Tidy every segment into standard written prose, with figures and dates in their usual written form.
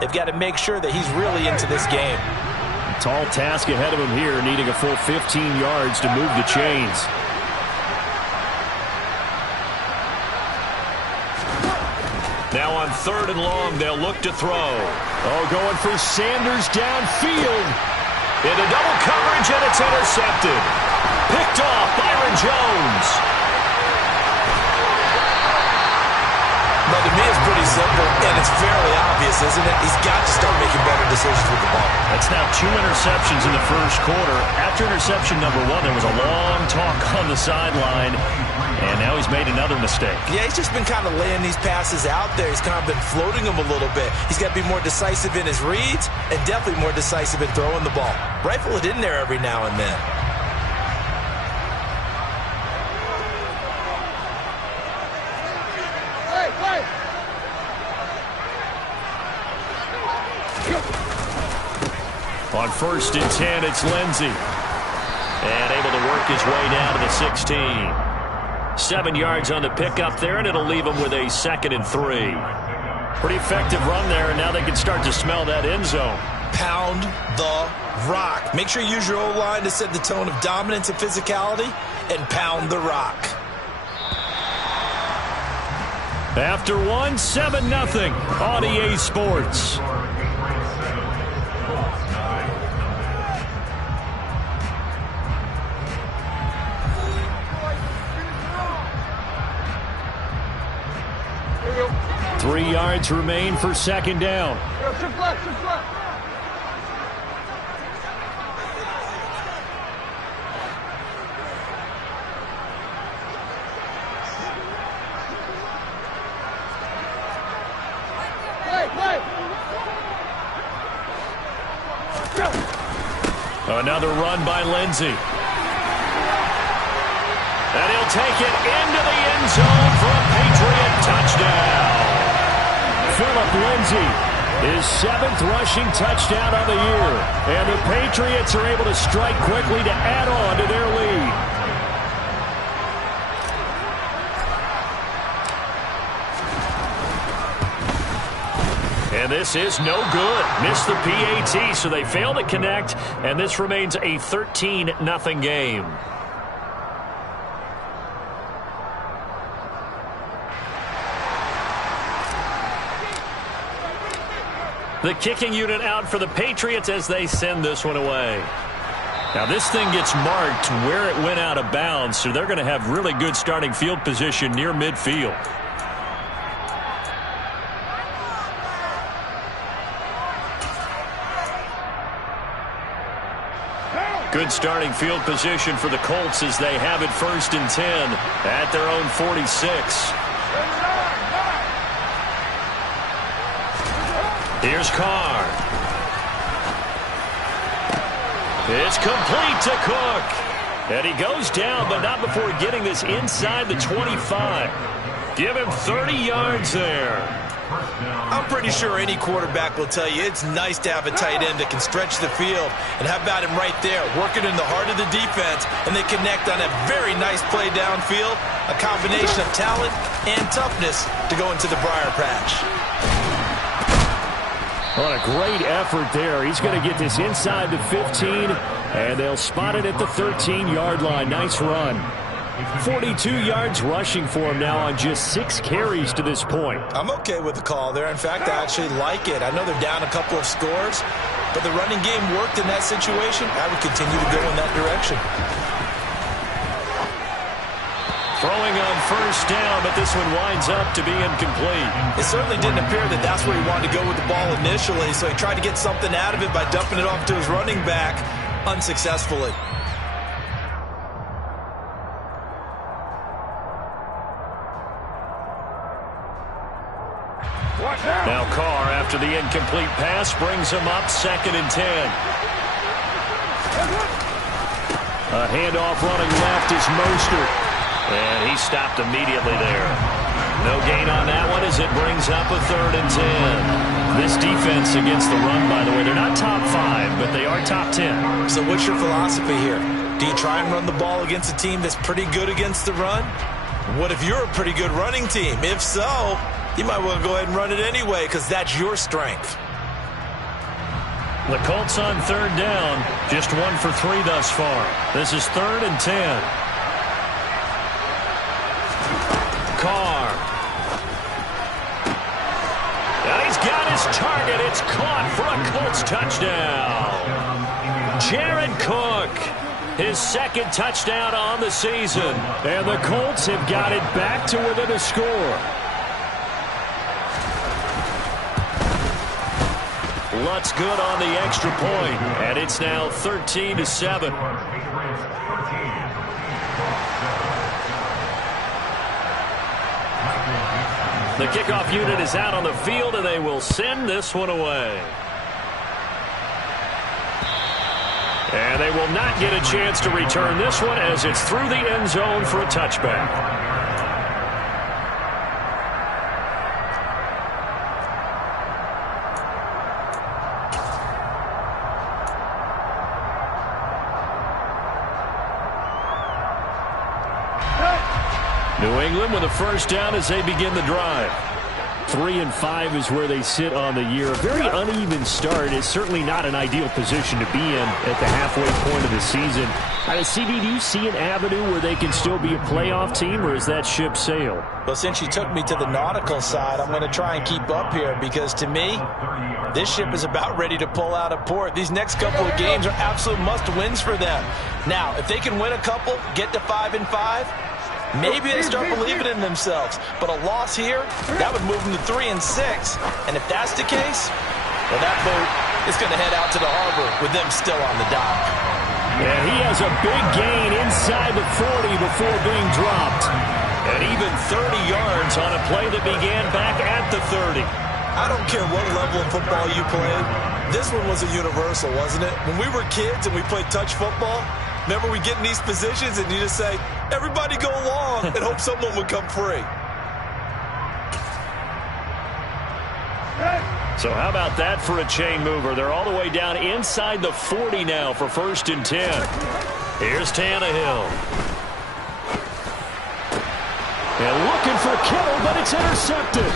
they've got to make sure that he's really into this game. Tall task ahead of him here, needing a full 15 yards to move the chains. Now on 3rd and long, they'll look to throw. Oh, going for Sanders downfield. Into double coverage, and it's intercepted. Picked off Byron Jones. But to me, it's pretty simple, and it's fairly obvious, isn't it? He's got to start making better decisions with the ball. That's now 2 interceptions in the first quarter. After interception number 1, there was a long talk on the sideline, and now he's made another mistake. Yeah, he's just been kind of laying these passes out there. He's kind of been floating them a little bit. He's got to be more decisive in his reads and definitely more decisive in throwing the ball. Rifle it in there every now and then. On 1st and 10, it's Lindsey. And able to work his way down to the 16. 7 yards on the pickup there, and it'll leave him with a 2nd and 3. Pretty effective run there, and now they can start to smell that end zone. Pound the rock. Make sure you use your O-line to set the tone of dominance and physicality, and pound the rock. After 1, 7-0 on EA Sports. Three yards remain for 2nd down. Another run by Lindsey. And he'll take it into the end zone for a Patriot touchdown. Phillip Lindsay, his 7th rushing touchdown of the year. And the Patriots are able to strike quickly to add on to their lead. And this is no good. Missed the PAT, so they fail to connect. And this remains a 13-0 game. The kicking unit out for the Patriots as they send this one away. Now this thing gets marked where it went out of bounds, so they're going to have really good starting field position near midfield. Good starting field position for the Colts as they have it 1st and 10 at their own 46. Here's Carr. It's complete to Cook. And he goes down, but not before getting this inside the 25. Give him 30 yards there. I'm pretty sure any quarterback will tell you it's nice to have a tight end that can stretch the field. And how about him right there, working in the heart of the defense, and they connect on a very nice play downfield, a combination of talent and toughness to go into the briar patch. What a great effort there. He's going to get this inside the 15, and they'll spot it at the 13-yard line. Nice run. 42 yards rushing for him now on just 6 carries to this point. I'm okay with the call there. In fact, I actually like it. I know they're down a couple of scores, but the running game worked in that situation. I would continue to go in that direction. Throwing on 1st down, but this one winds up to be incomplete. It certainly didn't appear that that's where he wanted to go with the ball initially, so he tried to get something out of it by dumping it off to his running back unsuccessfully. Now Carr, after the incomplete pass, brings him up 2nd and 10. A handoff running left is Mostert. And he stopped immediately there. No gain on that one as it brings up a 3rd and 10. This defense against the run, by the way, they're not top 5, but they are top 10. So what's your philosophy here? Do you try and run the ball against a team that's pretty good against the run? What if you're a pretty good running team? If so, you might want to go ahead and run it anyway because that's your strength. The Colts on third down, just 1 for 3 thus far. This is 3rd and 10. Carr. And he's got his target. It's caught for a Colts touchdown. Jared Cook, his 2nd touchdown on the season. And the Colts have got it back to within a score. Lutz good on the extra point, and it's now 13-7. The kickoff unit is out on the field, and they will send this one away. And they will not get a chance to return this one as it's through the end zone for a touchback. New England with a first down as they begin the drive. 3-5 is where they sit on the year. A very uneven start. It's certainly not an ideal position to be in at the halfway point of the season. CD, do you see an avenue where they can still be a playoff team, or is that ship sailed? Well, since you took me to the nautical side, I'm going to try and keep up here because, to me, this ship is about ready to pull out of port. These next couple of games are absolute must-wins for them. Now, if they can win a couple, get to 5-5, maybe they start believing in themselves. But a loss here, that would move them to 3-6. And if that's the case, well, that boat is going to head out to the harbor with them still on the dock. And he has a big gain inside the 40 before being dropped. And even 30 yards on a play that began back at the 30. I don't care what level of football you played. This one was a universal, wasn't it? When we were kids and we played touch football, remember we get in these positions and you just say, everybody go along, and hope someone would come free. So how about that for a chain mover? They're all the way down inside the 40 now for 1st and 10. Here's Tannehill. And looking for Kittle, but it's intercepted.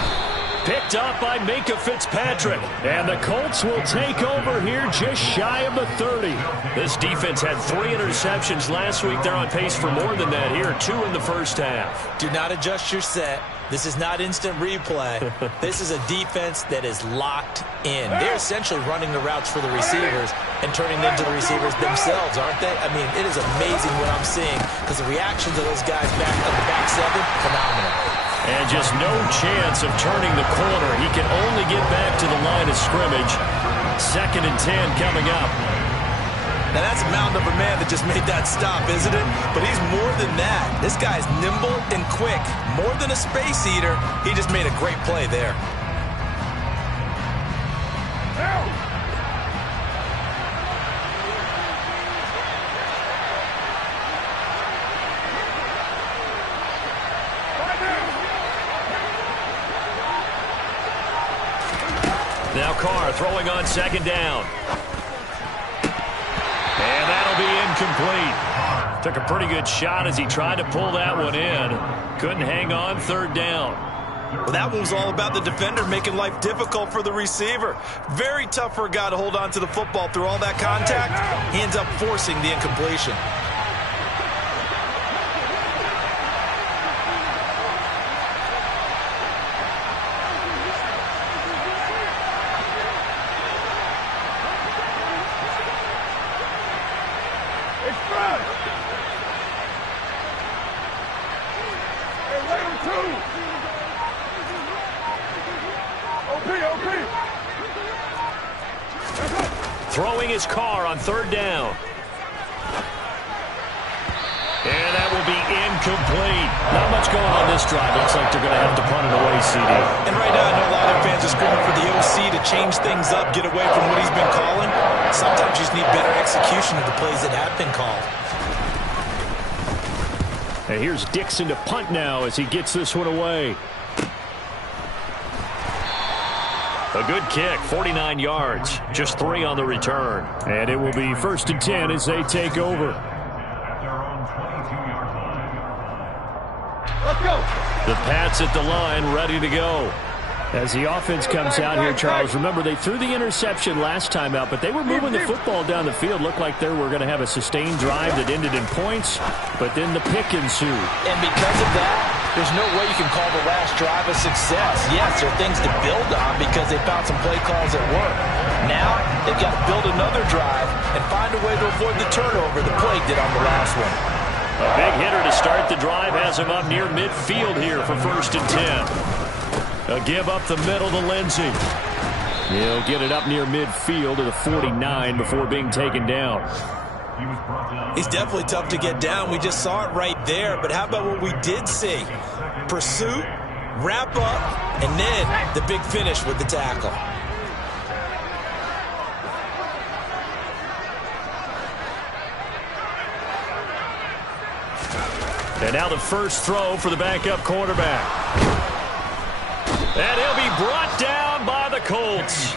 Picked up by Minkah Fitzpatrick. And the Colts will take over here just shy of the 30. This defense had 3 interceptions last week. They're on pace for more than that here. 2 in the first half. Do not adjust your set. This is not instant replay. This is a defense that is locked in. They're essentially running the routes for the receivers and turning them to the receivers themselves, aren't they? I mean, it is amazing what I'm seeing because the reactions of those guys back on the back 7, phenomenal. And just no chance of turning the corner. He can only get back to the line of scrimmage. 2nd and 10 coming up. Now, that's a mountain of a man that just made that stop, isn't it? But he's more than that. This guy's nimble and quick. More than a space eater. He just made a great play there. Now Carr throwing on 2nd down. And that'll be incomplete. Took a pretty good shot as he tried to pull that one in. Couldn't hang on 3rd down. Well, that one was all about the defender making life difficult for the receiver. Very tough for a guy to hold on to the football through all that contact. He ends up forcing the incompletion. Throwing his Carr on 3rd down. And that will be incomplete. Not much going on this drive. Looks like they're going to have to punt it away, CD. And right now, I know a lot of fans are screaming for the OC to change things up, get away from what he's been calling. Sometimes you just need better execution of the plays that have been called. And here's Dixon to punt now as he gets this one away. A good kick, 49 yards, just 3 on the return. And it will be 1st and 10 as they take over. Let's go. The Pats at the line, ready to go. As the offense comes out here, Charles, remember they threw the interception last time out, but they were moving the football down the field. Looked like they were going to have a sustained drive that ended in points, but then the pick ensued. And because of that, there's no way you can call the last drive a success. Yes, there are things to build on because they found some play calls that work. Now, they've got to build another drive and find a way to avoid the turnover the play did on the last one. A big hitter to start the drive has him up near midfield here for 1st and 10. A give up the middle to Lindsey. He'll get it up near midfield to the 49 before being taken down. He's definitely tough to get down. We just saw it right there. But how about what we did see? Pursuit, wrap up, and then the big finish with the tackle. And now the first throw for the backup quarterback. And he'll be brought down by the Colts.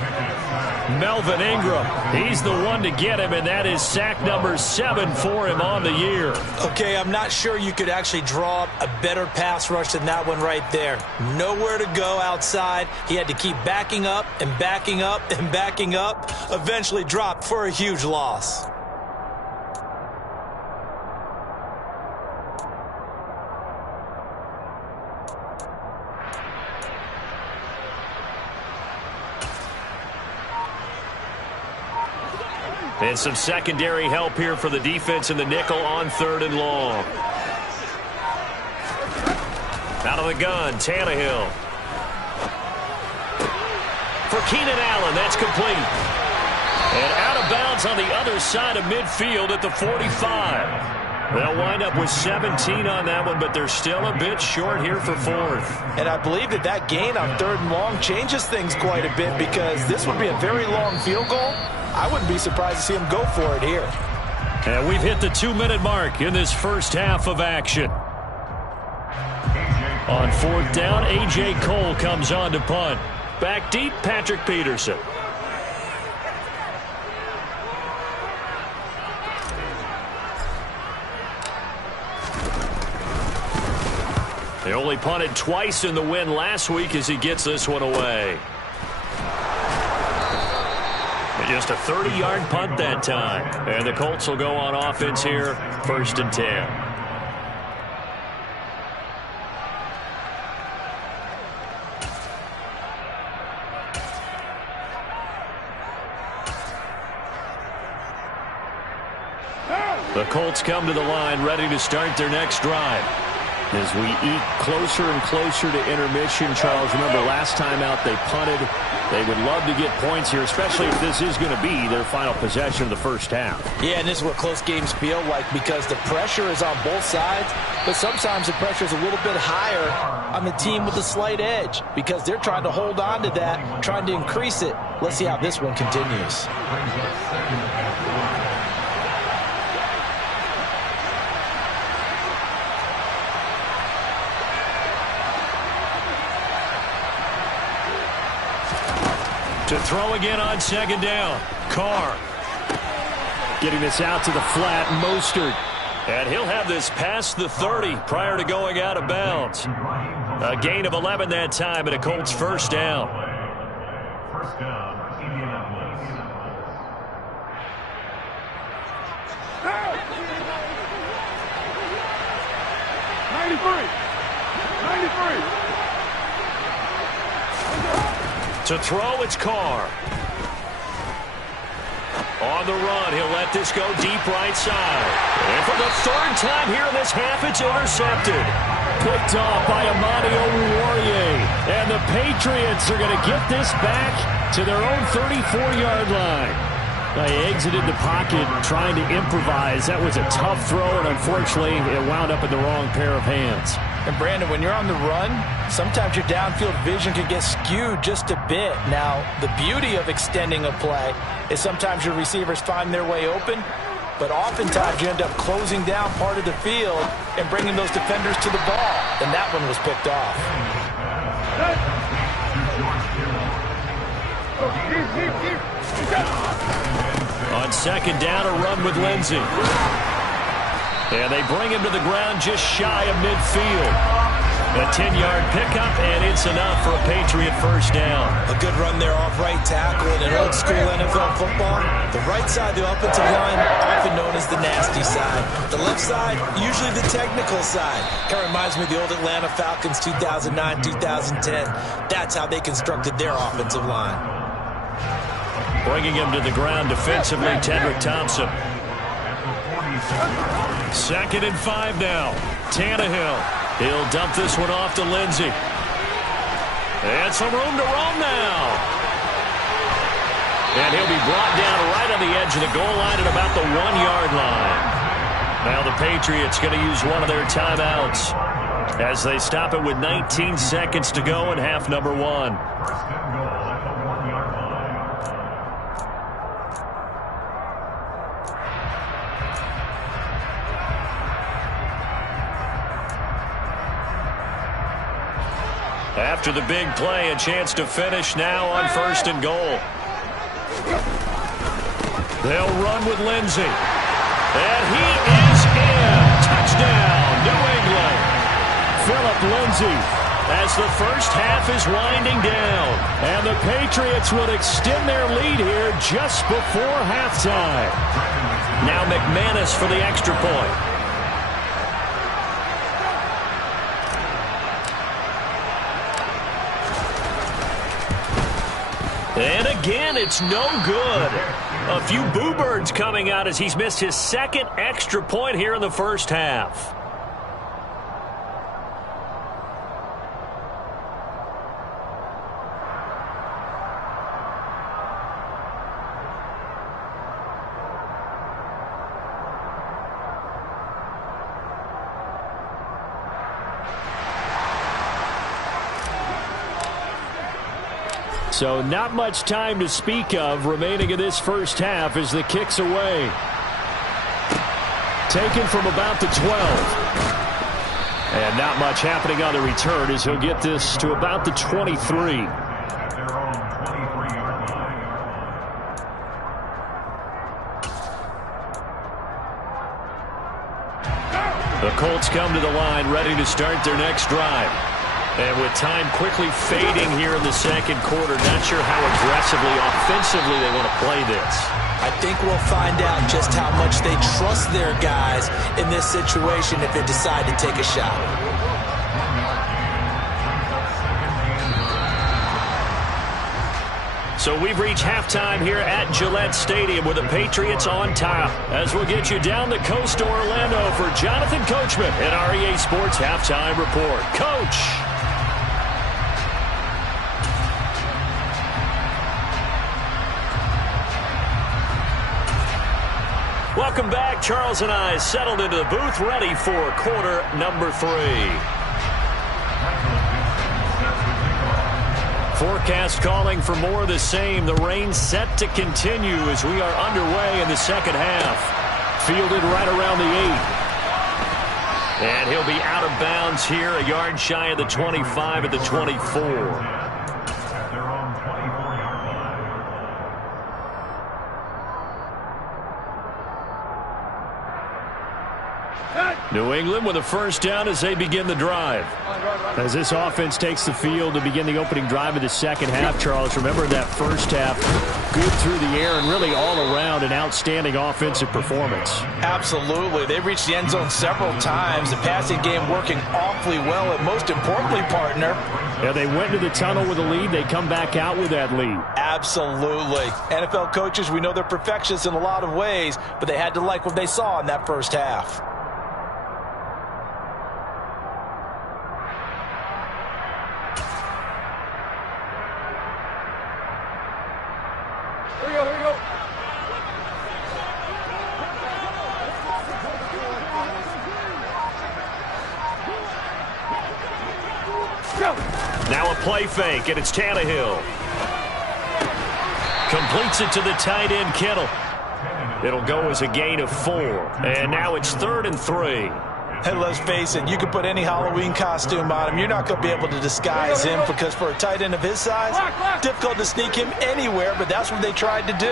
Melvin Ingram, he's the one to get him, and that is sack number 7 for him on the year. Okay, I'm not sure you could actually draw up a better pass rush than that one right there. Nowhere to go outside. He had to keep backing up and backing up and backing up. Eventually dropped for a huge loss. And some secondary help here for the defense in the nickel on 3rd and long. Out of the gun, Tannehill. For Keenan Allen, that's complete. And out of bounds on the other side of midfield at the 45. They'll wind up with 17 on that one, but they're still a bit short here for 4th. And I believe that gain on 3rd and long changes things quite a bit because this would be a very long field goal. I wouldn't be surprised to see him go for it here. And we've hit the 2-minute mark in this first half of action. On 4th down, A.J. Cole comes on to punt. Back deep, Patrick Peterson. They only punted twice in the win last week as he gets this one away. Just a 30-yard punt that time. And the Colts will go on offense here, 1st and 10. The Colts come to the line ready to start their next drive. As we eat closer and closer to intermission, Charles, remember last time out they punted. They would love to get points here, especially if this is going to be their final possession of the first half. Yeah, and this is what close games feel like because the pressure is on both sides, but sometimes the pressure is a little bit higher on the team with a slight edge because they're trying to hold on to that, trying to increase it. Let's see how this one continues. To throw again on 2nd down. Carr. Getting this out to the flat. Mostert. And he'll have this past the 30 prior to going out of bounds. A gain of 11 that time and a Colts first down. First down, Indianapolis. 93. To throw, it's Carr. On the run, he'll let this go deep right side. And for the 3rd time here in this half, it's intercepted. Picked off by Amani Oruwariye. And the Patriots are going to get this back to their own 34-yard line. They exited the pocket trying to improvise. That was a tough throw, and unfortunately, it wound up in the wrong pair of hands. And, Brandon, when you're on the run, sometimes your downfield vision can get skewed just a bit. Now, the beauty of extending a play is sometimes your receivers find their way open, but oftentimes you end up closing down part of the field and bringing those defenders to the ball. And that one was picked off. On 2nd down, a run with Lindsey. And they bring him to the ground just shy of midfield. A 10-yard pickup, and it's enough for a Patriot first down. A good run there off right tackle in an old-school NFL football. The right side, the offensive line, often known as the nasty side. The left side, usually the technical side. Kind of reminds me of the old Atlanta Falcons 2009, 2010. That's how they constructed their offensive line. Bringing him to the ground defensively, Tedrick Thompson. 2nd and 5 now. Tannehill. He'll dump this one off to Lindsey. And some room to roam now. And he'll be brought down right on the edge of the goal line at about the 1-yard line. Now the Patriots going to use one of their timeouts as they stop it with 19 seconds to go in half number 1. After the big play, a chance to finish now on 1st and goal. They'll run with Lindsey. And he is in. Touchdown, New England. Philip Lindsey as the first half is winding down. And the Patriots will extend their lead here just before halftime. Now McManus for the extra point. And again, it's no good. A few boo birds coming out as he's missed his 2nd extra point here in the first half. So not much time to speak of remaining in this first half as the kick's away. Taken from about the 12. And not much happening on the return as he'll get this to about the 23. The Colts come to the line ready to start their next drive. And with time quickly fading here in the 2nd quarter, not sure how aggressively, offensively they want to play this. I think we'll find out just how much they trust their guys in this situation if they decide to take a shot. So we've reached halftime here at Gillette Stadium with the Patriots on top. As we'll get you down the coast to Orlando for Jonathan Coachman and our EA Sports Halftime Report. Coach! Welcome back. Charles and I settled into the booth, ready for quarter number 3. Forecast calling for more of the same. The rain set to continue as we are underway in the 2nd half. Fielded right around the 8. And he'll be out of bounds here, a yard shy of the 25 at the 24. New England with a first down as they begin the drive. As this offense takes the field to begin the opening drive of the 2nd half, Charles, remember that first half, good through the air and really all around an outstanding offensive performance. Absolutely. They reached the end zone several times. The passing game working awfully well, and most importantly, partner. Yeah, they went to the tunnel with a lead. They come back out with that lead. Absolutely. NFL coaches, we know they're perfectionists in a lot of ways, but they had to like what they saw in that first half. Here we go. Now a play fake, and it's Tannehill. Completes it to the tight end, Kittle. It'll go as a gain of 4. And now it's 3rd and 3. Hey, let's face it, you can put any Halloween costume on him. You're not going to be able to disguise him because for a tight end of his size, difficult to sneak him anywhere, but that's what they tried to do.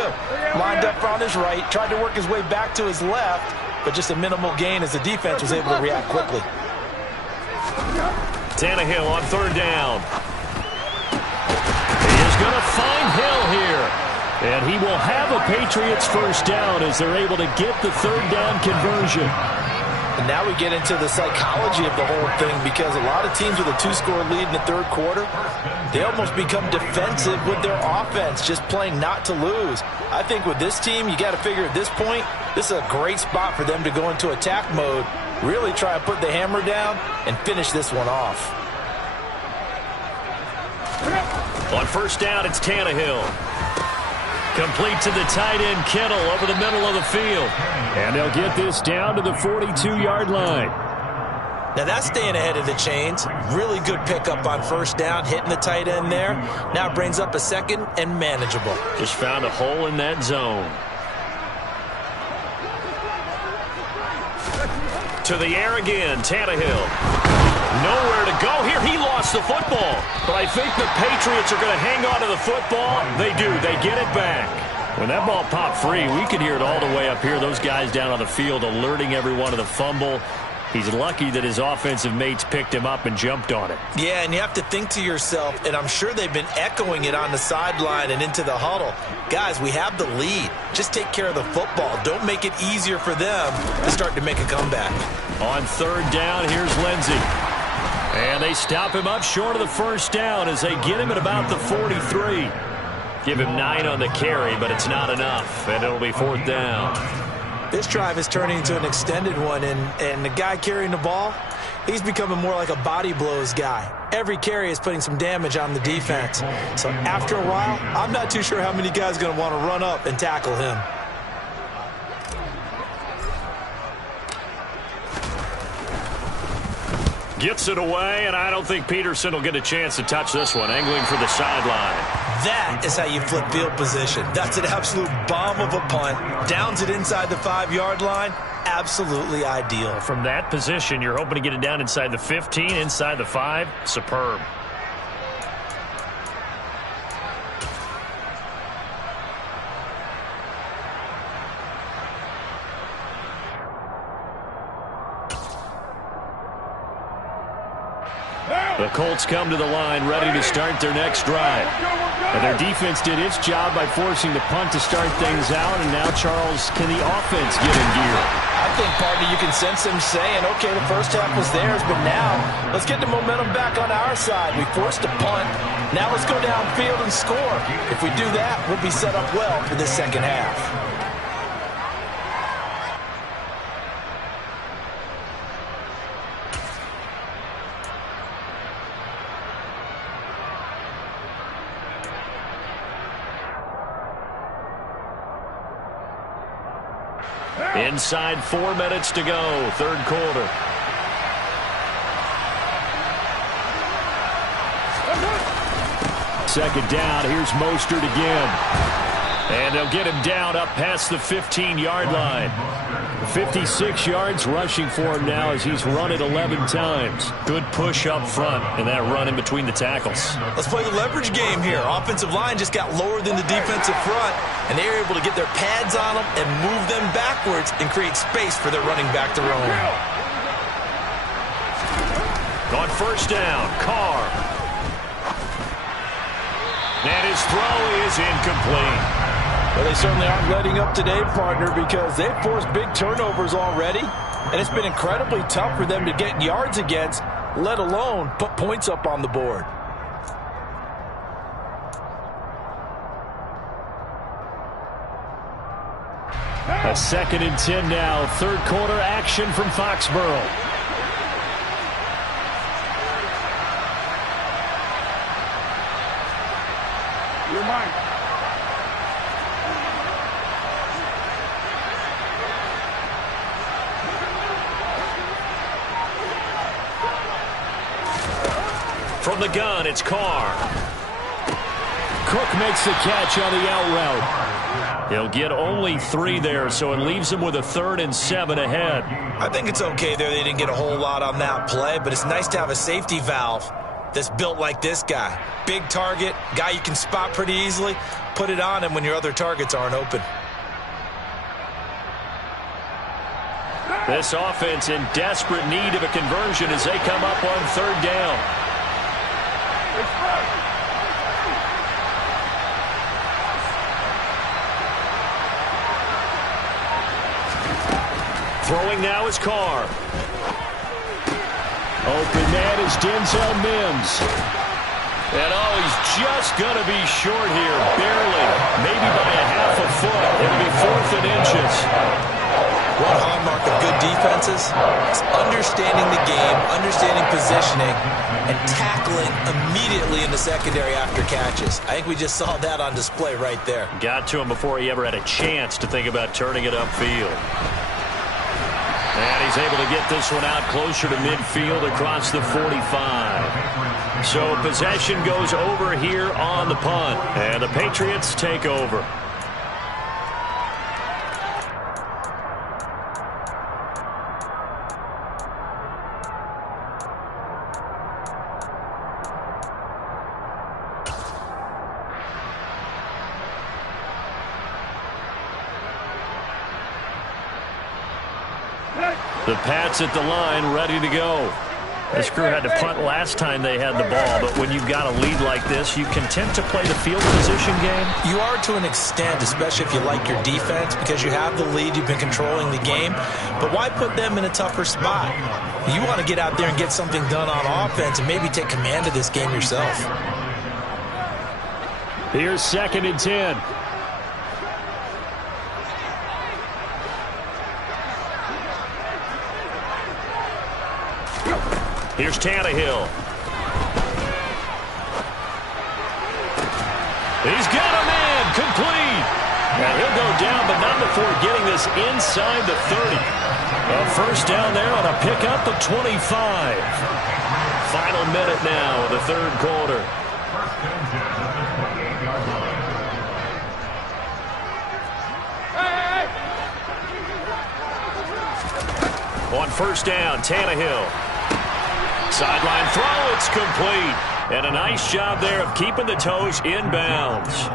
Lined up on his right, tried to work his way back to his left, but just a minimal gain as the defense was able to react quickly. Tannehill on third down. He is going to find Hill here. And he will have a Patriots first down as they're able to get the third down conversion. And now we get into the psychology of the whole thing, because a lot of teams with a two-score lead in the third quarter, they almost become defensive with their offense, just playing not to lose. I think with this team, you got to figure at this point, this is a great spot for them to go into attack mode, really try and put the hammer down and finish this one off. On first down, it's Tannehill. Complete to the tight end, Kittle, over the middle of the field. And they'll get this down to the 42-yard line. Now that's staying ahead of the chains. Really good pickup on first down, hitting the tight end there. Now it brings up a second and manageable. Just found a hole in that zone. To the air again, Tannehill. Nowhere to go here. He lost the football. But I think the Patriots are going to hang on to the football. They do. They get it back. When that ball popped free, we could hear it all the way up here. Those guys down on the field alerting everyone of the fumble. He's lucky that his offensive mates picked him up and jumped on it. Yeah, and you have to think to yourself, and I'm sure they've been echoing it on the sideline and into the huddle. Guys, we have the lead. Just take care of the football. Don't make it easier for them to start to make a comeback. On third down, here's Lindsey. And they stop him up short of the first down as they get him at about the 43. Give him 9 on the carry, but it's not enough, and it'll be fourth down. This drive is turning into an extended one, and the guy carrying the ball, he's becoming more like a body blows guy. Every carry is putting some damage on the defense. So after a while, I'm not too sure how many guys are going to want to run up and tackle him. Gets it away, and I don't think Peterson will get a chance to touch this one. Angling for the sideline. That is how you flip field position. That's an absolute bomb of a punt. Downs it inside the 5-yard line. Absolutely ideal. From that position, you're hoping to get it down inside the 15, inside the 5. Superb. The Colts come to the line ready to start their next drive. And their defense did its job by forcing the punt to start things out. And now, Charles, can the offense get in gear? I think, partner, you can sense them saying, okay, the first half was theirs, but now let's get the momentum back on our side. We forced a punt. Now let's go downfield and score. If we do that, we'll be set up well for this second half. Inside 4 minutes to go, third quarter. Second down, here's Mostert again. And they'll get him down up past the 15-yard line. 56 yards rushing for him now as he's run it 11 times. Good push up front and that run in between the tackles. Let's play the leverage game here. Offensive line just got lower than the defensive front, and they were able to get their pads on them and move them backwards and create space for their running back to roam. On first down, Carr. And his throw is incomplete. Well, they certainly aren't letting up today, partner, because they've forced big turnovers already, and it's been incredibly tough for them to get yards against, let alone put points up on the board. A 2nd and 10 now. Third quarter action from Foxborough. You're mine. From the gun, it's Carr. Cook makes the catch on the out route. He'll get only 3 there, so it leaves him with a 3rd and 7 ahead. I think it's okay there. They didn't get a whole lot on that play, but it's nice to have a safety valve that's built like this guy. Big target, guy you can spot pretty easily. Put it on him when your other targets aren't open. This offense in desperate need of a conversion as they come up on third down. Throwing now is Carr. Open man is Denzel Mims. And oh, he's just going to be short here, barely. Maybe by a half a foot. It'll be 4th and inches. One hallmark of good defenses is understanding the game, understanding positioning, and tackling immediately in the secondary after catches. I think we just saw that on display right there. Got to him before he ever had a chance to think about turning it upfield. And he's able to get this one out closer to midfield across the 45. So possession goes over here on the punt. And the Patriots take over. The Pats at the line, ready to go. This crew had to punt last time they had the ball, but when you've got a lead like this, you content to play the field position game? You are to an extent, especially if you like your defense, because you have the lead, you've been controlling the game. But why put them in a tougher spot? You want to get out there and get something done on offense and maybe take command of this game yourself. Here's 2nd and 10. Here's Tannehill. He's got a man, complete. And he'll go down, but not before getting this inside the 30. A first down there on a pickup of 25. Final minute now of the third quarter. On first down, Tannehill. Sideline throw, it's complete. And a nice job there of keeping the toes inbounds.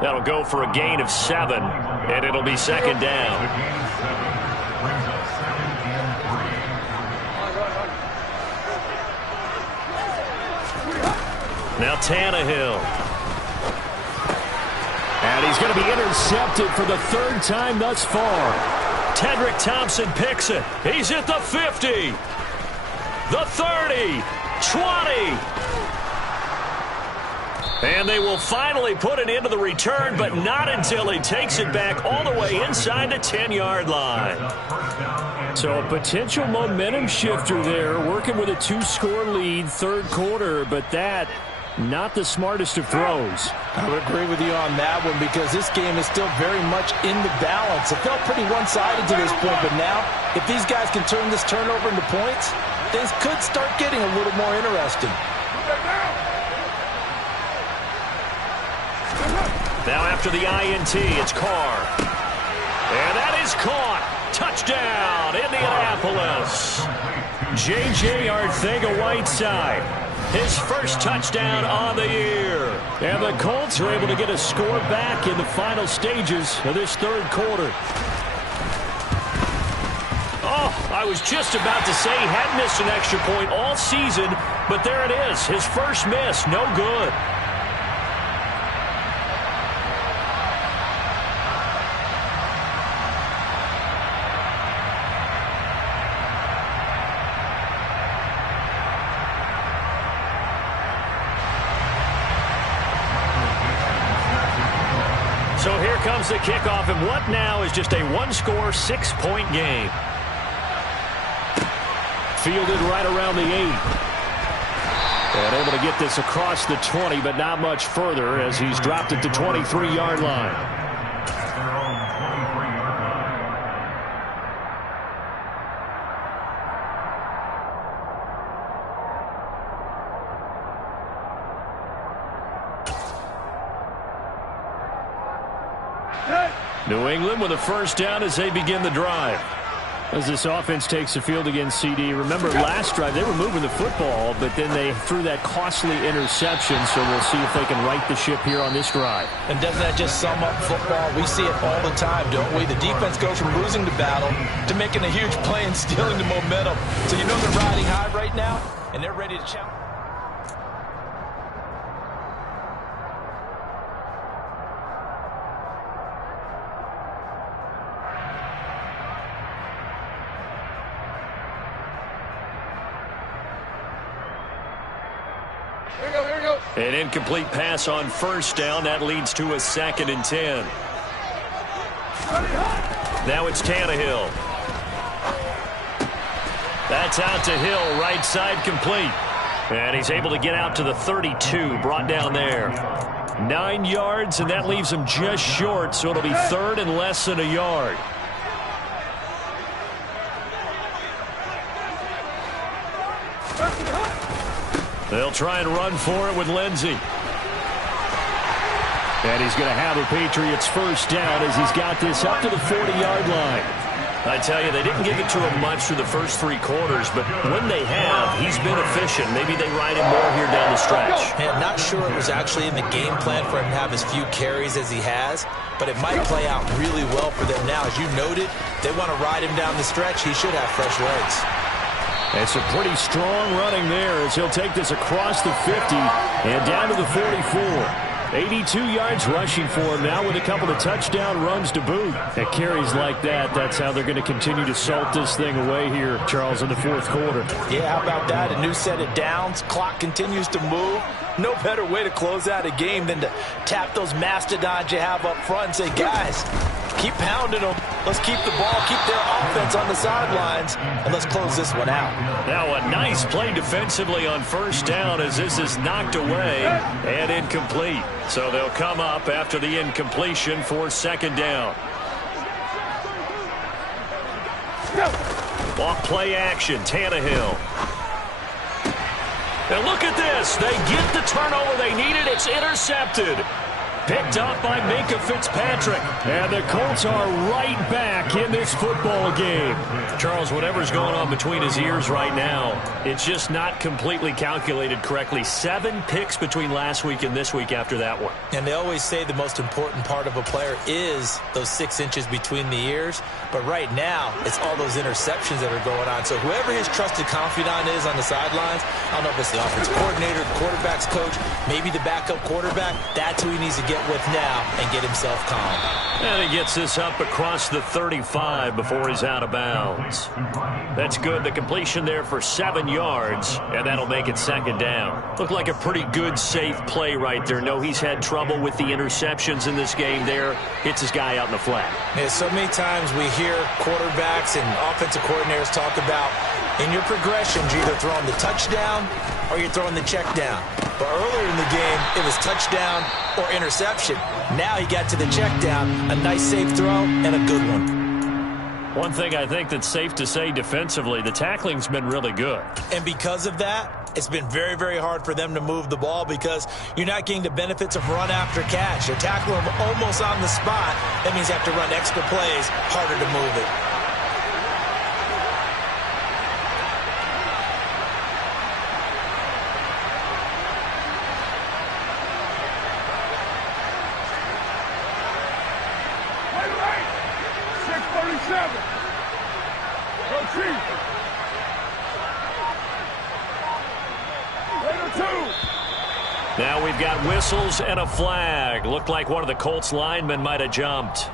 That'll go for a gain of 7, and it'll be 2nd down. Now Tannehill. And he's going to be intercepted for the 3rd time thus far. Tedrick Thompson picks it. He's at the 50. The 30, 20. And they will finally put it into the return, but not until he takes it back all the way inside the 10-yard line. So a potential momentum shifter there, working with a 2-score lead, third quarter, but that, not the smartest of throws. I would agree with you on that one because this game is still very much in the balance. It felt pretty one-sided to this point, but now if these guys can turn this turnover into points, things could start getting a little more interesting. Now after the INT, it's Carr. And that is caught. Touchdown, Indianapolis. J.J. Arcega-Whiteside. His first touchdown on the year. And the Colts are able to get a score back in the final stages of this third quarter. Oh, I was just about to say he hadn't missed an extra point all season, but there it is. His first miss, no good. So here comes the kickoff, and what now is just a one-score, 6-point game. Fielded right around the 8. And able to get this across the 20, but not much further as he's dropped at the 23-yard line. New England with a first down as they begin the drive. As this offense takes the field against CD, remember last drive they were moving the football, but then they threw that costly interception, so we'll see if they can right the ship here on this drive. And doesn't that just sum up football? We see it all the time, don't we? The defense goes from losing the battle to making a huge play and stealing the momentum. So you know they're riding high right now, and they're ready to challenge. An incomplete pass on first down. That leads to a 2nd and 10. Now it's Tannehill. That's out to Hill, right side complete. And he's able to get out to the 32, brought down there. 9 yards, and that leaves him just short, so it'll be 3rd and less than a yard. They'll try and run for it with Lindsey. And he's going to have a Patriots first down as he's got this up to the 40-yard line. I tell you, they didn't give it to him much through the first 3 quarters, but when they have, he's been efficient. Maybe they ride him more here down the stretch. Yeah, not sure it was actually in the game plan for him to have as few carries as he has, but it might play out really well for them now. As you noted, they want to ride him down the stretch. He should have fresh legs. It's a pretty strong running there as he'll take this across the 50 and down to the 44. 82 yards rushing for him now with a couple of touchdown runs to boot. At carries like that, that's how they're going to continue to salt this thing away here, Charles, in the 4th quarter. Yeah, how about that? A new set of downs. Clock continues to move. No better way to close out a game than to tap those mastodons you have up front and say, guys, keep pounding them. Let's keep the ball, keep their offense on the sidelines, and let's close this one out. Now a nice play defensively on first down as this is knocked away and incomplete. So they'll come up after the incompletion for 2nd down. Off play action, Tannehill. And look at this. They get the turnover they needed. It's intercepted. Picked up by Minka Fitzpatrick. And the Colts are right back in this football game. Charles, whatever's going on between his ears right now, it's just not completely calculated correctly. 7 picks between last week and this week after that one. And they always say the most important part of a player is those 6 inches between the ears. But right now, it's all those interceptions that are going on. So whoever his trusted confidant is on the sidelines, I don't know if it's the offensive coordinator, the quarterback's coach, maybe the backup quarterback, that's who he needs to get with now and get himself calm. And he gets this up across the 35 before he's out of bounds. That's good. The completion there for 7 yards, and that'll make it 2nd down. Looked like a pretty good, safe play right there. No, he's had trouble with the interceptions in this game there. Hits his guy out in the flat. Yeah, so many times we hear quarterbacks and offensive coordinators talk about in your progressions, you're either throwing the touchdown or you're throwing the check down. But earlier in the game, it was touchdown or interception. Now he got to the check down, a nice safe throw, and a good one. One thing I think that's safe to say defensively, the tackling's been really good. And because of that, it's been very, very hard for them to move the ball because you're not getting the benefits of run after catch. You're tackling them almost on the spot. That means you have to run extra plays, harder to move it. Now we've got whistles and a flag. Looked like one of the Colts linemen might have jumped.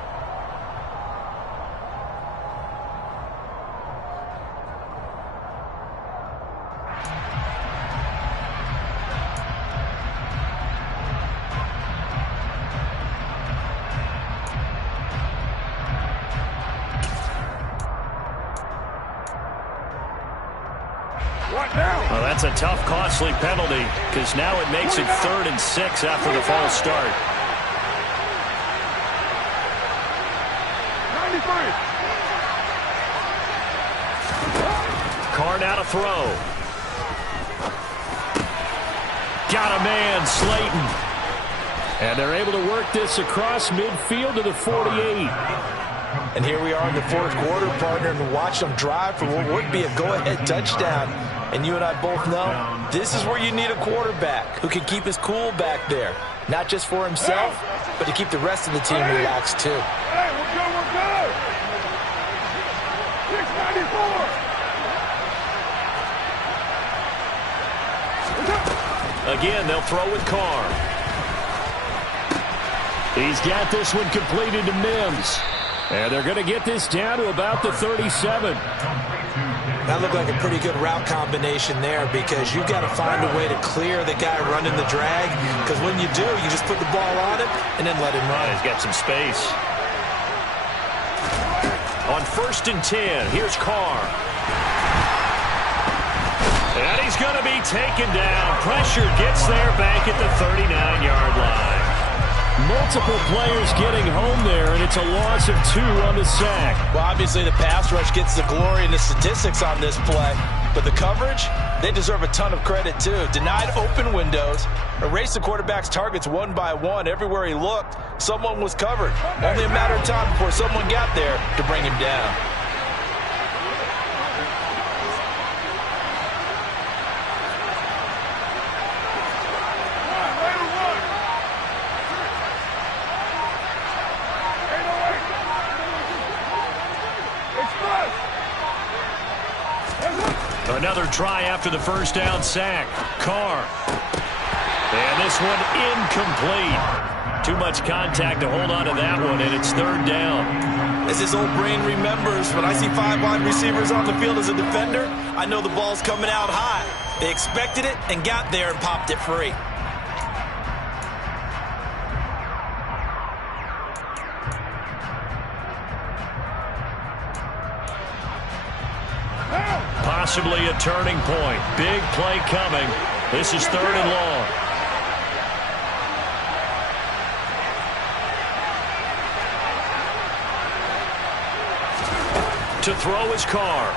Well, that's a tough, costly penalty because now it makes it 3rd and 6 after the false start. 93. Carr now to throw. Got a man, Slayton. And they're able to work this across midfield to the 48. And here we are in the fourth quarter, partner, and watch them drive for what would be a go-ahead touchdown. And you and I both know this is where you need a quarterback who can keep his cool back there. Not just for himself, but to keep the rest of the team relaxed too. Hey, we're good. 694. Again, they'll throw with Carr. He's got this one completed to Mims. And they're going to get this down to about the 37. That looked like a pretty good route combination there because you've got to find a way to clear the guy running the drag, because when you do, you just put the ball on him and then let him run. He's got some space. On 1st and 10, here's Carr. And he's going to be taken down. Pressure gets there back at the 39-yard line. Multiple players getting home there, and it's a loss of 2 on the sack. Well, obviously the pass rush gets the glory and the statistics on this play, but the coverage, they deserve a ton of credit too. Denied open windows, erased the quarterback's targets one by one. Everywhere he looked, someone was covered. Only a matter of time before someone got there to bring him down. Another try after the first down sack. Carr. And this one incomplete. Too much contact to hold on to that one, and it's 3rd down. As his old brain remembers, when I see 5 wide receivers on the field as a defender, I know the ball's coming out high. They expected it and got there and popped it free. Possibly a turning point. Big play coming. This is 3rd and long. To throw his Carr.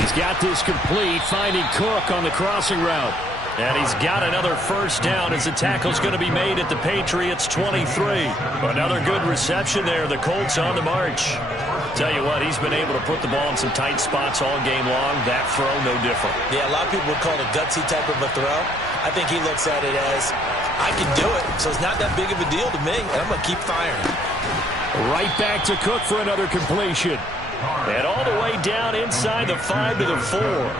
He's got this complete, finding Cook on the crossing route. And he's got another first down as the tackle's going to be made at the Patriots' 23. Another good reception there. The Colts on the march. Tell you what, he's been able to put the ball in some tight spots all game long. That throw, no different. Yeah, a lot of people would call it a gutsy type of a throw. I think he looks at it as, I can do it, so it's not that big of a deal to me, and I'm going to keep firing. Right back to Cook for another completion. And all the way down inside the 5 to the 4.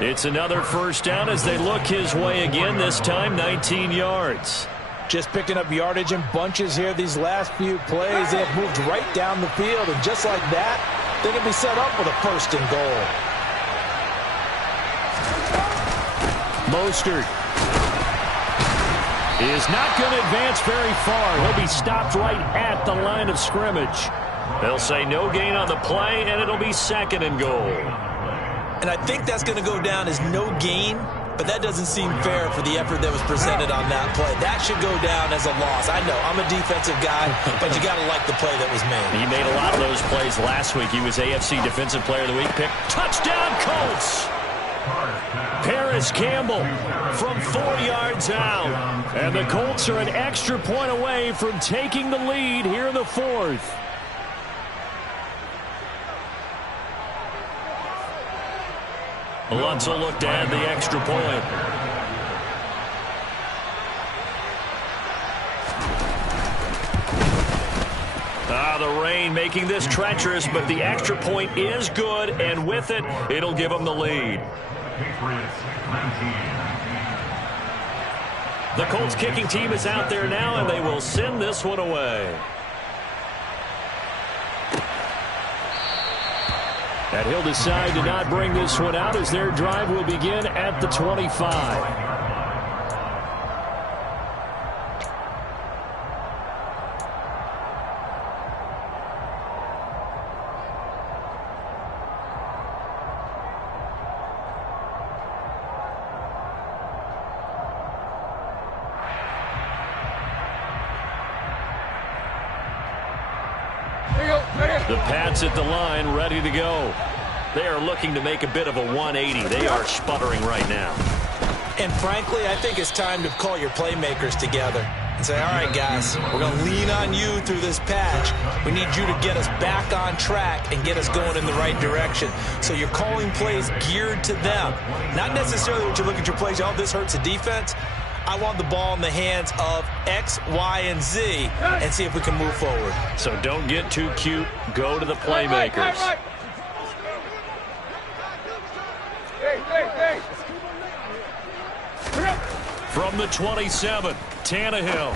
It's another first down as they look his way again, this time 19 yards. Just picking up yardage in bunches here these last few plays. They have moved right down the field, and just like that, they can be set up with a 1st and goal. Mostert is not going to advance very far. He'll be stopped right at the line of scrimmage. They'll say no gain on the play, and it'll be 2nd and goal. And I think that's going to go down as no gain, but that doesn't seem fair for the effort that was presented on that play. That should go down as a loss. I know, I'm a defensive guy, but you got to like the play that was made. He made a lot of those plays last week. He was AFC Defensive Player of the Week pick. Touchdown, Colts! Paris Campbell from 4 yards out. And the Colts are an extra point away from taking the lead here in the 4th. Lutz will look to add the extra point. The rain making this treacherous, but the extra point is good, and with it, it'll give them the lead. The Colts kicking team is out there now, and they will send this one away. And he'll decide to not bring this one out as their drive will begin at the 25. The Pats at the line, ready to go. They are looking to make a bit of a 180. They are sputtering right now. And frankly, I think it's time to call your playmakers together. and say, all right, guys, we're going to lean on you through this patch. We need you to get us back on track and get us going in the right direction. So you're calling plays geared to them. Not necessarily what you look at your plays, oh, this hurts the defense. I want the ball in the hands of X, Y, and Z and see if we can move forward. So don't get too cute. Go to the playmakers. From the 27, Tannehill.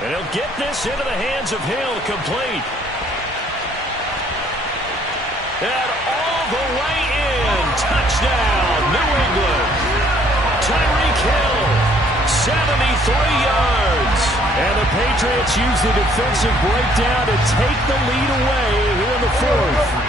And he'll get this into the hands of Hill, complete. And all the way in. Touchdown, New England. Tyreek Hill, 73 yards. And the Patriots use the defensive breakdown to take the lead away here in the fourth.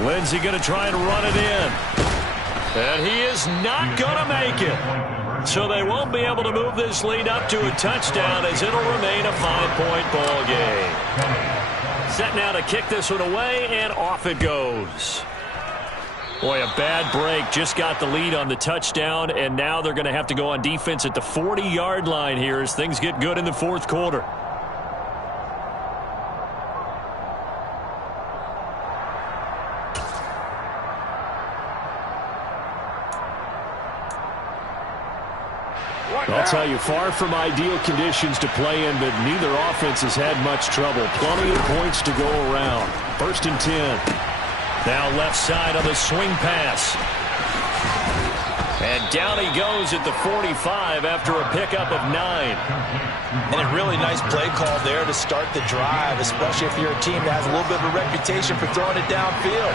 Lindsey going to try and run it in. And he is not going to make it. So they won't be able to move this lead up to a touchdown as it'll remain a 5-point ball game. Set now to kick this one away, and off it goes. Boy, a bad break. Just got the lead on the touchdown, and now they're going to have to go on defense at the 40-yard line here as things get good in the fourth quarter. I'll tell you, far from ideal conditions to play in, but neither offense has had much trouble. Plenty of points to go around. 1st and 10. Now left side on the swing pass. And down he goes at the 45 after a pickup of 9. And a really nice play call there to start the drive, especially if you're a team that has a little bit of a reputation for throwing it downfield.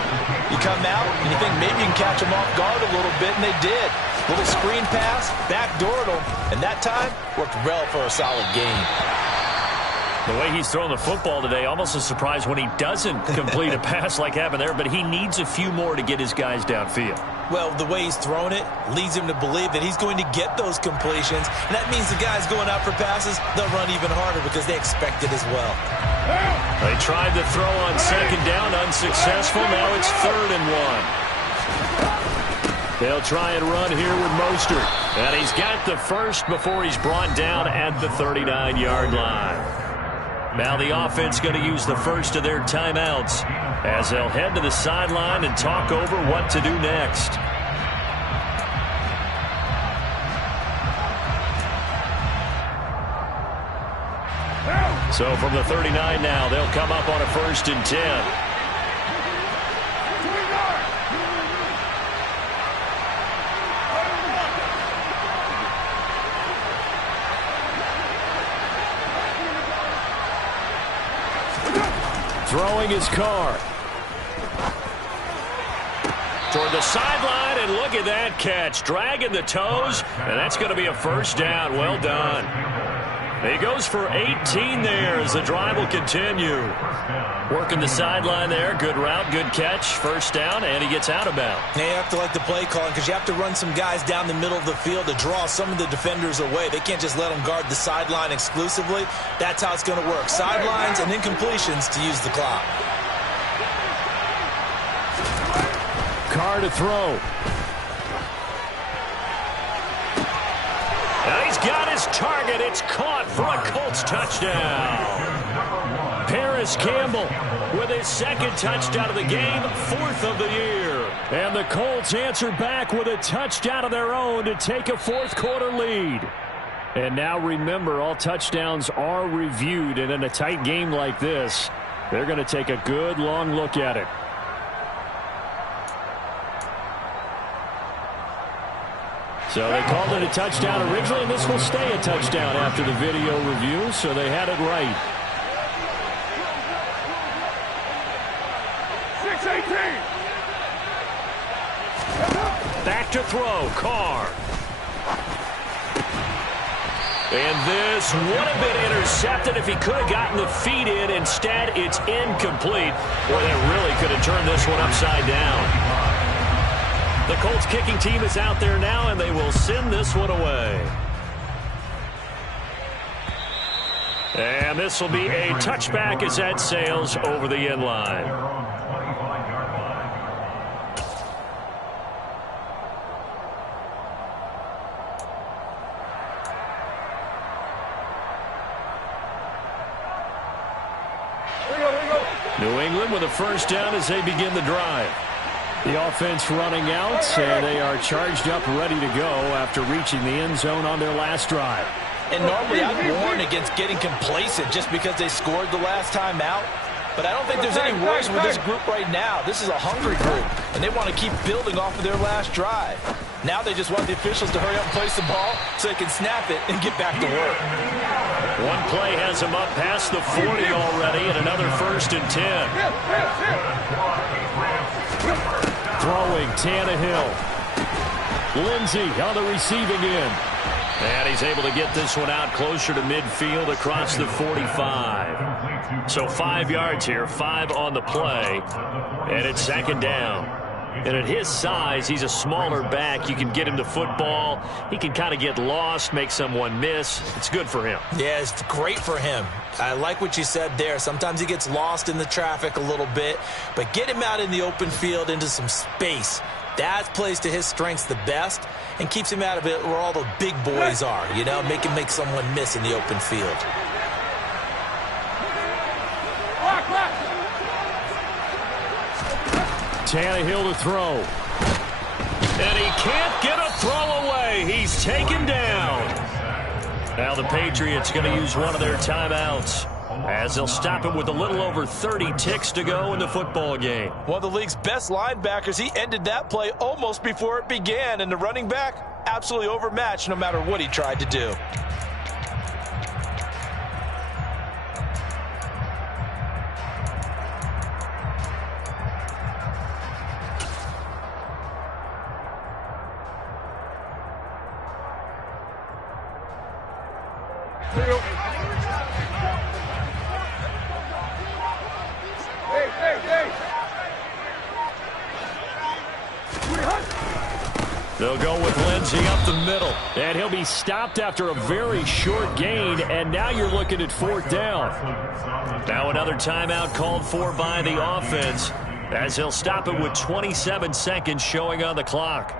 You come out and you think maybe you can catch them off guard a little bit, and they did. Little screen pass, backdoored them, and that time worked well for a solid gain. The way he's throwing the football today, almost a surprise when he doesn't complete a pass like happened there, but he needs a few more to get his guys downfield. Well, the way he's thrown it leads him to believe that he's going to get those completions, and that means the guys going out for passes, they'll run even harder because they expect it as well. They tried to throw on 2nd down, unsuccessful. Now it's 3rd and 1. They'll try and run here with Mostert. And he's got the first before he's brought down at the 39-yard line. Now the offense going to use the first of their timeouts as they'll head to the sideline and talk over what to do next. So from the 39 now, they'll come up on a 1st and 10. Throwing his car. Toward the sideline, and look at that catch. Dragging the toes, and that's going to be a 1st down. Well done. He goes for 18 there as the drive will continue. Working the sideline there. Good route, good catch. 1st down, and he gets out of bounds. Now you have to like the play calling because you have to run some guys down the middle of the field to draw some of the defenders away. They can't just let them guard the sideline exclusively. That's how it's going to work. Sidelines and incompletions to use the clock. Carr to throw. Now he's got his target. It's caught for a Colts touchdown. Paris Campbell with his 2nd touchdown of the game, 4th of the year. And the Colts answer back with a touchdown of their own to take a 4th quarter lead. And now remember, all touchdowns are reviewed, and in a tight game like this, they're going to take a good long look at it. So they called it a touchdown originally, and this will stay a touchdown after the video review, so they had it right. 6-18. Back to throw, Carr. And this would have been intercepted if he could have gotten the feet in. Instead, it's incomplete. Boy, that really could have turned this one upside down. The Colts kicking team is out there now, and they will send this one away. And this will be a touchback as that sails over the end line. New England with a first down as they begin the drive. The offense running out, and they are charged up, ready to go after reaching the end zone on their last drive. And normally I'd warn against getting complacent just because they scored the last time out. But I don't think there's any worries with this group right now. This is a hungry group, and they want to keep building off of their last drive. Now they just want the officials to hurry up and place the ball so they can snap it and get back to work. One play has him up past the 40 already, and another 1st and 10. Throwing Tannehill. Lindsey on the receiving end. And he's able to get this one out closer to midfield across the 45. So 5 yards here, 5 on the play, and it's 2nd down. And at his size, he's a smaller back. You can get him the football. He can kind of get lost, make someone miss. It's good for him. Yeah, it's great for him. I like what you said there. Sometimes he gets lost in the traffic a little bit, but get him out in the open field into some space. That plays to his strengths the best and keeps him out of it where all the big boys are, you know, make him make someone miss in the open field. Tannehill to throw. And he can't get a throw away. He's taken down. Now the Patriots going to use one of their timeouts as they'll stop him with a little over 30 ticks to go in the football game. One of the league's best linebackers, he ended that play almost before it began, and the running back absolutely overmatched no matter what he tried to do. They'll go with Lindsey up the middle. And he'll be stopped after a very short gain, and now you're looking at 4th down. Now another timeout called for by the offense as he'll stop it with 27 seconds showing on the clock.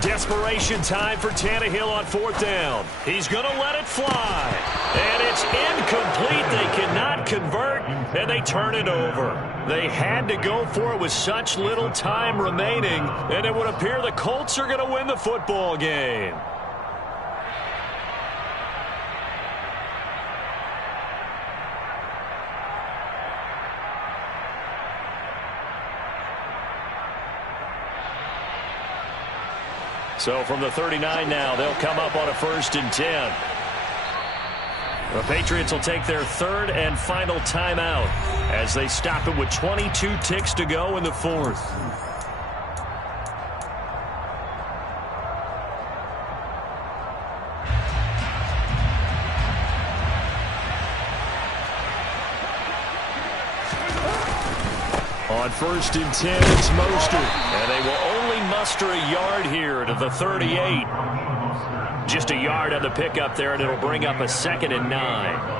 Desperation time for Tannehill on 4th down. He's going to let it fly. And it's incomplete. They cannot convert, and they turn it over. They had to go for it with such little time remaining, and it would appear the Colts are going to win the football game. So from the 39 now, they'll come up on a 1st and 10. The Patriots will take their 3rd and final timeout as they stop it with 22 ticks to go in the 4th. On 1st and 10, it's Mostert. And they will only muster a yard here to the 38. Just a yard on the pickup there, and it'll bring up a 2nd and 9.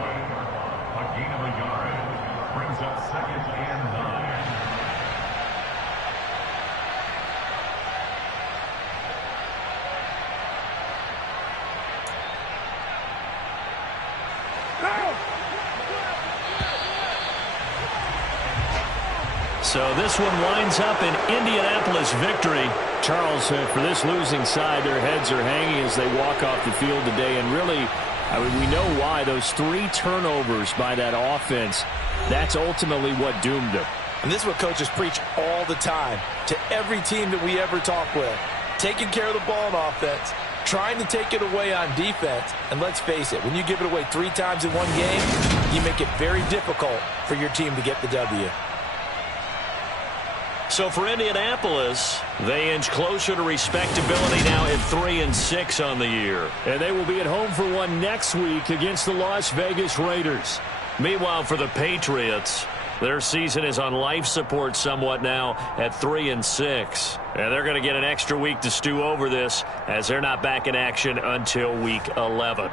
So this one winds up an Indianapolis victory. Charles, for this losing side, their heads are hanging as they walk off the field today. And really, I mean, we know why. Those 3 turnovers by that offense, that's ultimately what doomed them. And this is what coaches preach all the time to every team that we ever talk with. Taking care of the ball on offense, trying to take it away on defense. And let's face it, when you give it away 3 times in one game, you make it very difficult for your team to get the W. So for Indianapolis, they inch closer to respectability now at 3-6 on the year. And they will be at home for one next week against the Las Vegas Raiders. Meanwhile, for the Patriots, their season is on life support somewhat now at 3-6. And they're going to get an extra week to stew over this as they're not back in action until week 11.